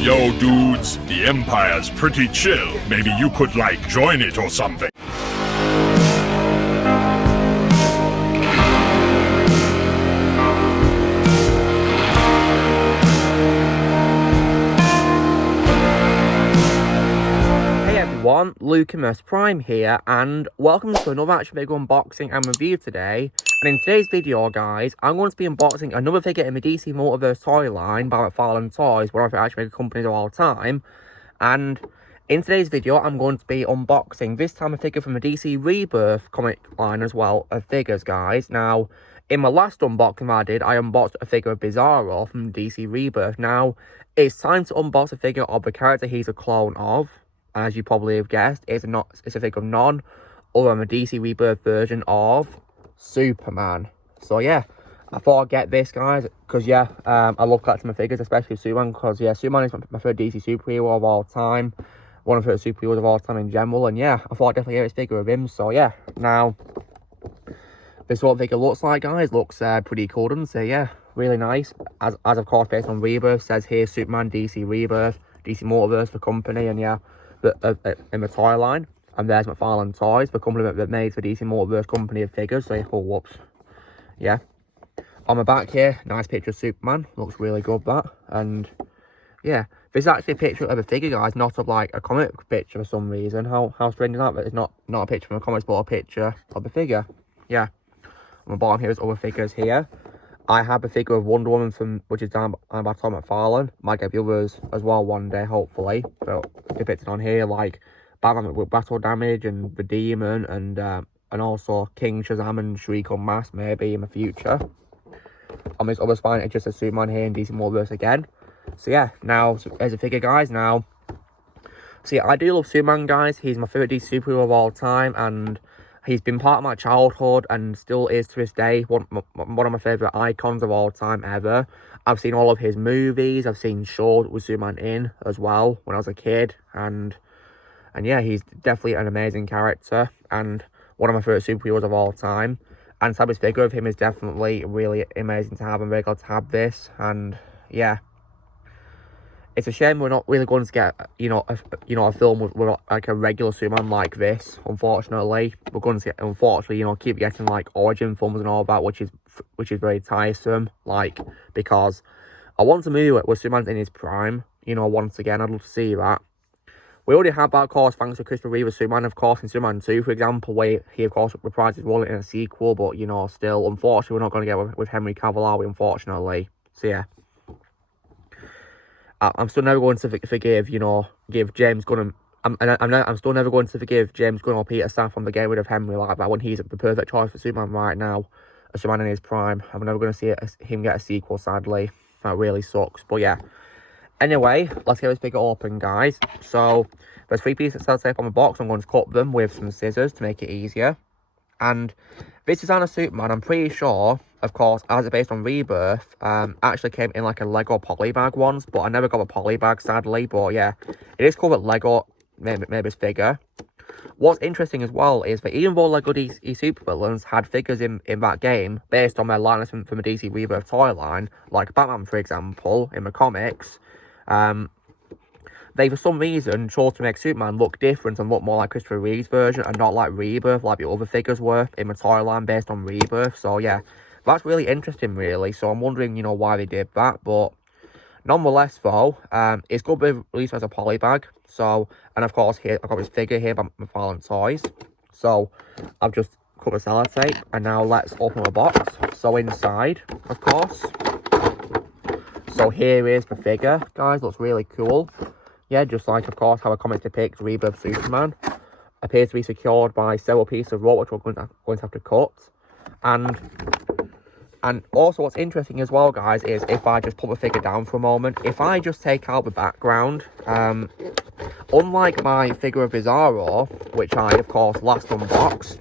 Yo, dudes, the Empire's pretty chill. Maybe you could, like, join it or something. Hey everyone, Multiverse Prime here, and welcome to another action figure unboxing and review today. And in today's video, guys, I'm going to be unboxing another figure in the DC Multiverse toy line by McFarlane Toys, one of the action figure companies of all time. And in today's video, I'm going to be unboxing this time a figure from the DC Rebirth comic line as well of figures, guys. Now, in my last unboxing I did, I unboxed a figure of Bizarro from DC Rebirth. Now, it's time to unbox a figure of the character he's a clone of. As you probably have guessed, it's a figure of none other than the DC Rebirth version of Superman. So yeah, I thought I'd get this, guys, because yeah, I love collecting my figures, especially Superman, because yeah, Superman is my favorite DC superhero of all time, one of the favorite superheroes of all time in general, and yeah, I thought I'd definitely get this figure of him. So yeah, now this is what the figure looks like, guys. Looks pretty cool, doesn't it? Yeah, really nice. As of course, based on Rebirth, says here Superman, DC Rebirth, DC Multiverse, the company, and yeah, in the toy line. And there's McFarlane Toys, the company that made the DC Multiverse company of figures. So, oh, whoops. Yeah. On the back here, nice picture of Superman. Looks really good, that. And, yeah. This is actually a picture of a figure, guys, not of, like, a comic picture for some reason. How strange is that? But it's not a picture from a comics, but a picture of the figure. Yeah. On the bottom here is other figures here. I have a figure of Wonder Woman, which is done by Tom McFarlane. Might get the others as well one day, hopefully. So, depicted on here, like Batman with battle damage and the Demon, and also King Shazam and Shriek Unmasked, maybe in the future. On this other spine, it's just a Superman here in DC Multiverse again. So yeah, now as a figure, guys. Now, see, I do love Superman, guys. He's my favorite DC superhero of all time, and he's been part of my childhood and still is to this day one of my favourite icons of all time ever. I've seen all of his movies. I've seen shows with Superman in as well when I was a kid. And yeah, he's definitely an amazing character and one of my favourite superheroes of all time. And to have this figure of him is definitely really amazing to have. I'm very glad to have this. And yeah, it's a shame we're not really going to get, a film with like a regular Superman like this. Unfortunately, we're going to get, keep getting like origin films and all that, which is very tiresome. Like, because I want a movie where Superman's in his prime. Once again, I'd love to see that. We already had that, of course, thanks to Christopher Reeve's Superman, of course, in Superman 2, for example, where he, of course, reprised his role in a sequel. But still, unfortunately, we're not going to get with Henry Cavill, are we? Unfortunately, so yeah. I'm still never going to forgive, give James Gunn. I'm still never going to forgive James Gunn or Peter Safran for getting rid of Henry like that when he's the perfect choice for Superman right now, a Superman in his prime. I'm never going to see him get a sequel, sadly. That really sucks. But yeah. Anyway, let's get this figure open, guys. So there's 3 pieces of sellotape on the box. I'm going to cut them with some scissors to make it easier. And this design of Superman, I'm pretty sure, of course, as it's based on Rebirth, actually came in like a Lego poly bag once, but I never got a poly bag, sadly. But yeah, it is called a Lego made this figure. What's interesting as well is that even though Lego DC supervillains had figures in that game based on their likeness from the DC Rebirth toy line, like Batman, for example, in the comics, they, for some reason, chose to make Superman look different and look more like Christopher Reeve's version and not like Rebirth, like the other figures were in the toy line based on Rebirth. So, yeah, that's really interesting, really. So, I'm wondering, why they did that. But, nonetheless, though, it's going to be released as a poly bag. So, and of course, here I've got this figure here by McFarlane Toys. So, I've just cut the sellotape. And now let's open the box. So, inside, of course. So, here is the figure, guys. Looks really cool. Yeah, just like, of course, how a comic depicts Rebirth Superman. Appears to be secured by several pieces of rope, which we're going to have to cut. And also what's interesting as well, guys, is if I just put the figure down for a moment, if I just take out the background, unlike my figure of Bizarro, which I, of course, last unboxed,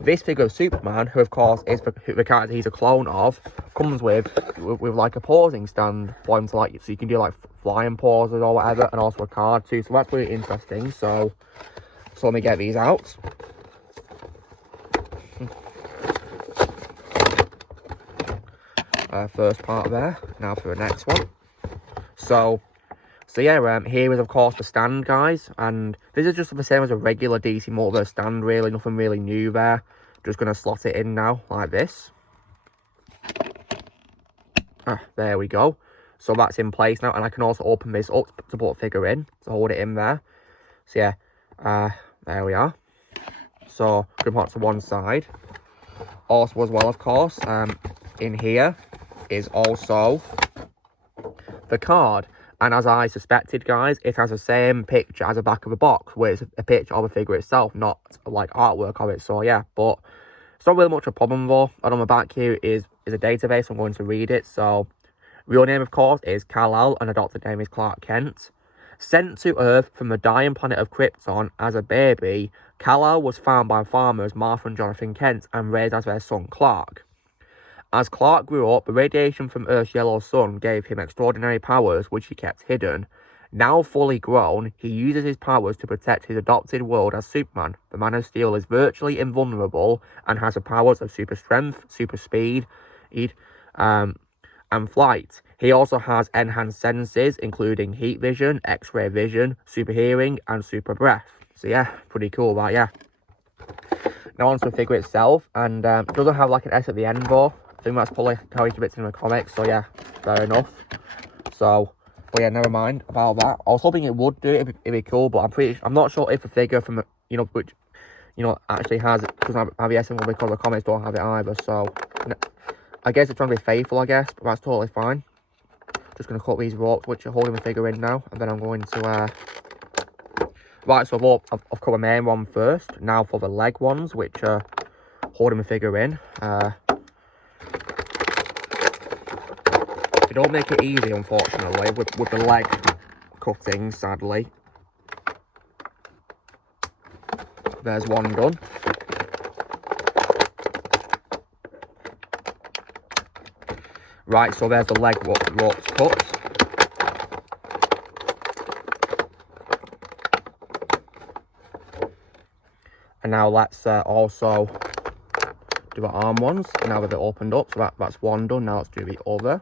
this figure of Superman, who, of course, is the character he's a clone of, comes with like a pausing stand for him to, like, so you can do, like, flying pauses or whatever, and also a card, too. So that's really interesting. So let me get these out. First part there. Now for the next one. So So yeah, here is of course the stand, guys, and this is just the same as a regular DC Multiverse stand, really, nothing really new there. Just going to slot it in now, like this. There we go. So that's in place now, and I can also open this up to put a figure in, to hold it in there. So yeah, there we are. So, going to put it to one side. Also as well, of course, in here is also the card. And as I suspected, guys, it has the same picture as the back of the box, where it's a picture of the figure itself, not like artwork of it. So yeah, but it's not really much of a problem though. And on the back here is a database. I'm going to read it. So, real name, of course, is Kal-El, and adopted name is Clark Kent. Sent to Earth from the dying planet of Krypton as a baby, Kal-El was found by farmers Martha and Jonathan Kent and raised as their son Clark. As Clark grew up, the radiation from Earth's yellow sun gave him extraordinary powers which he kept hidden. Now fully grown, he uses his powers to protect his adopted world as Superman. The Man of Steel is virtually invulnerable and has the powers of super strength, super speed, and flight. He also has enhanced senses, including heat vision, X-ray vision, super hearing, and super breath. So yeah, pretty cool, that, yeah. Now onto the figure itself, and it doesn't have like an S at the end though. I think that's probably how it's a bit in the comics, so yeah, fair enough. So, but yeah, never mind about that. I was hoping it would do it, it'd be cool, but I'm not sure if the figure from, which, actually doesn't have the S in one, because the comics don't have it either, so I guess it's trying to be faithful, I guess, but that's totally fine. Just going to cut these ropes, which are holding the figure in now, and then I'm going to, right, so I've cut the main one first, now for the leg ones, which are holding the figure in. They don't make it easy, unfortunately, with the leg cutting, sadly. There's one done. Right, so there's the leg ropes cut. And now let's also do the arm ones. Now that they're opened up, so that's one done. Now let's do the other.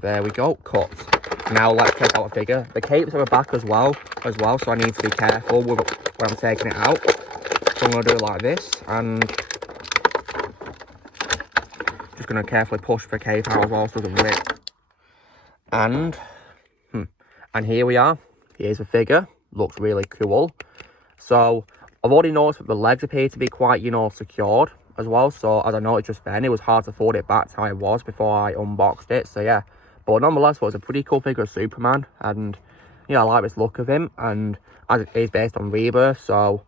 There we go, cut. Now let's take out the figure. The cape's at the back as well, so I need to be careful when I'm taking it out. So I'm going to do it like this, and just going to carefully push the cape out as well so it doesn't rip. And here we are. Here's the figure. Looks really cool. So I've already noticed that the legs appear to be quite, secured as well. So as I noticed just then, it was hard to fold it back to how it was before I unboxed it. So yeah. But nonetheless, it was a pretty cool figure of Superman, and yeah, I like this look of him, and as it is based on Rebirth, so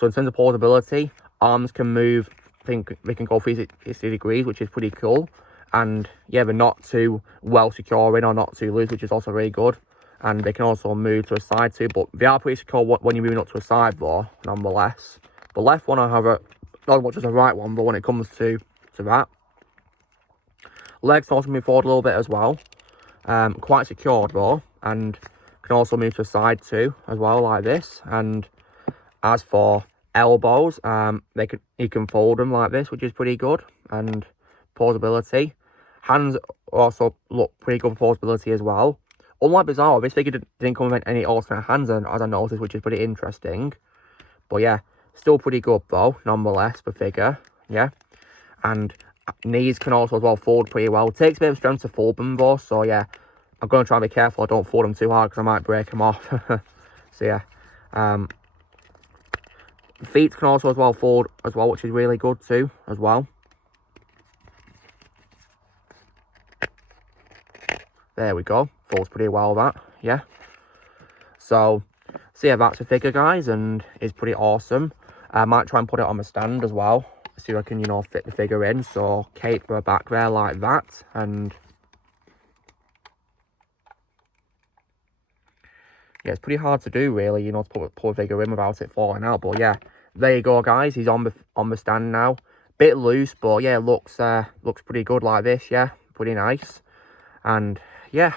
in terms of portability, arms can move, I think they can go 360 degrees, which is pretty cool, and yeah, they're not too well securing or not too loose, which is also really good, and they can also move to a side too, but they are pretty secure when you're moving up to a side though, nonetheless. The left one I have not as much as the right one, but when it comes to that, legs can also move forward a little bit as well. Quite secured though, and can also move to the side too as well, like this. And as for elbows, you can fold them like this, which is pretty good. And portability, hands also look pretty good for portability as well. Unlike Bizarro, this figure didn't come with any alternate hands, as I noticed, which is pretty interesting. But yeah, still pretty good though, nonetheless, the figure. Yeah, and knees can also as well fold pretty well. It takes a bit of strength to fold them though, so yeah, I'm going to try and be careful I don't fold them too hard because I might break them off. So yeah, feet can also as well fold as well, which is really good too as well. There we go, folds pretty well, that, yeah. So yeah, that's the figure, guys, and it's pretty awesome. I might try and put it on the stand as well, see if I can, fit the figure in. So cape her back there like that, and yeah, it's pretty hard to do really, to put a figure in without it falling out. But yeah, there you go, guys. He's on the stand now. Bit loose, but yeah, looks pretty good like this. Yeah, pretty nice. And yeah,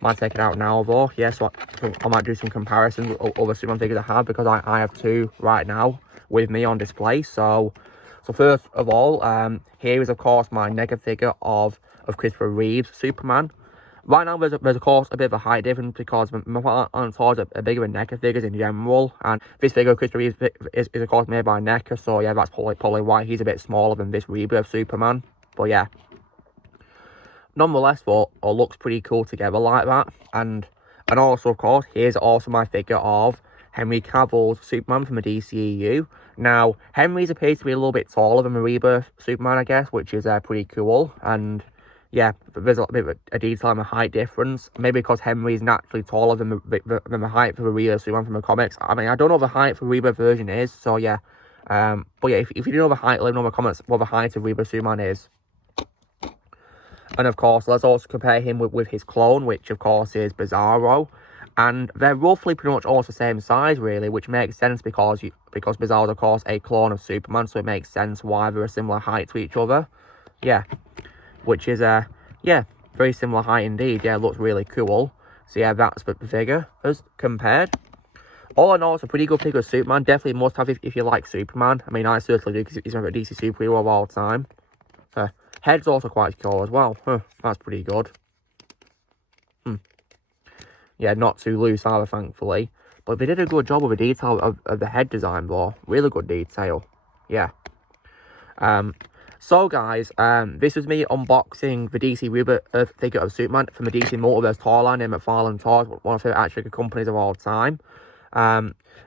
might take it out now though. Yeah, so I might do some comparisons with other Superman figures I have, because I have two right now with me on display. So first of all, here is of course my Nega figure of of Christopher Reeve's Superman. Right now, there's of course a bit of a height difference because my partner toys are bigger than NECA figures in general, and this figure, Christopher Reeve, is of course made by NECA, so yeah, that's probably why he's a bit smaller than this Rebirth Superman. But yeah, nonetheless, though, it looks pretty cool together like that. And also, of course, here's also my figure of Henry Cavill's Superman from the DCEU. Now, Henry's appears to be a little bit taller than the Rebirth Superman, I guess, which is pretty cool. And yeah, there's a bit of a detail and a height difference. Maybe because Henry is naturally taller than the height for the Rebirth Superman from the comics. I mean, I don't know what the height for the Rebirth version is, so yeah. But yeah, if you do know the height, let me know in the comments what the height of Rebirth Superman is. And of course, let's also compare him with his clone, which of course is Bizarro. And they're roughly pretty much all the same size, really, which makes sense because Bizarro is, of course, a clone of Superman, so it makes sense why they're a similar height to each other. Yeah, which is, yeah, very similar height indeed. Yeah, it looks really cool. So yeah, that's the figure as compared. All in all, it's a pretty good figure of Superman. Definitely must have if you like Superman. I mean, I certainly do, because he's my favorite DC superhero of all time. Head's also quite cool as well. That's pretty good. Yeah, not too loose either, thankfully. But they did a good job with the detail of the head design, though. Really good detail. Yeah. So, guys, this was me unboxing the DC Rebirth figure of Superman from the DC Multiverse toy line in McFarlane Toys, one of my favourite action figure companies of all time.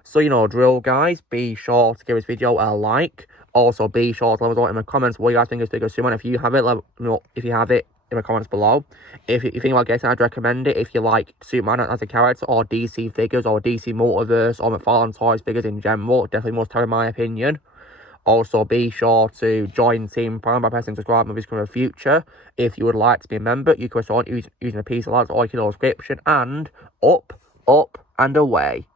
So, you know, drill, guys. Be sure to give this video a like. Also, be sure to let me know in the comments what you guys think of this figure of Superman. If you have it, let me know if you have it in the comments below. If you think about getting it, I'd recommend it. If you like Superman as a character, or DC figures, or DC Multiverse, or McFarlane Toys figures in general, definitely must have in my opinion. Also, be sure to join Team Prime by pressing subscribe and in the future. If you would like to be a member, you can respond using a piece of likes or your description. And up, and away.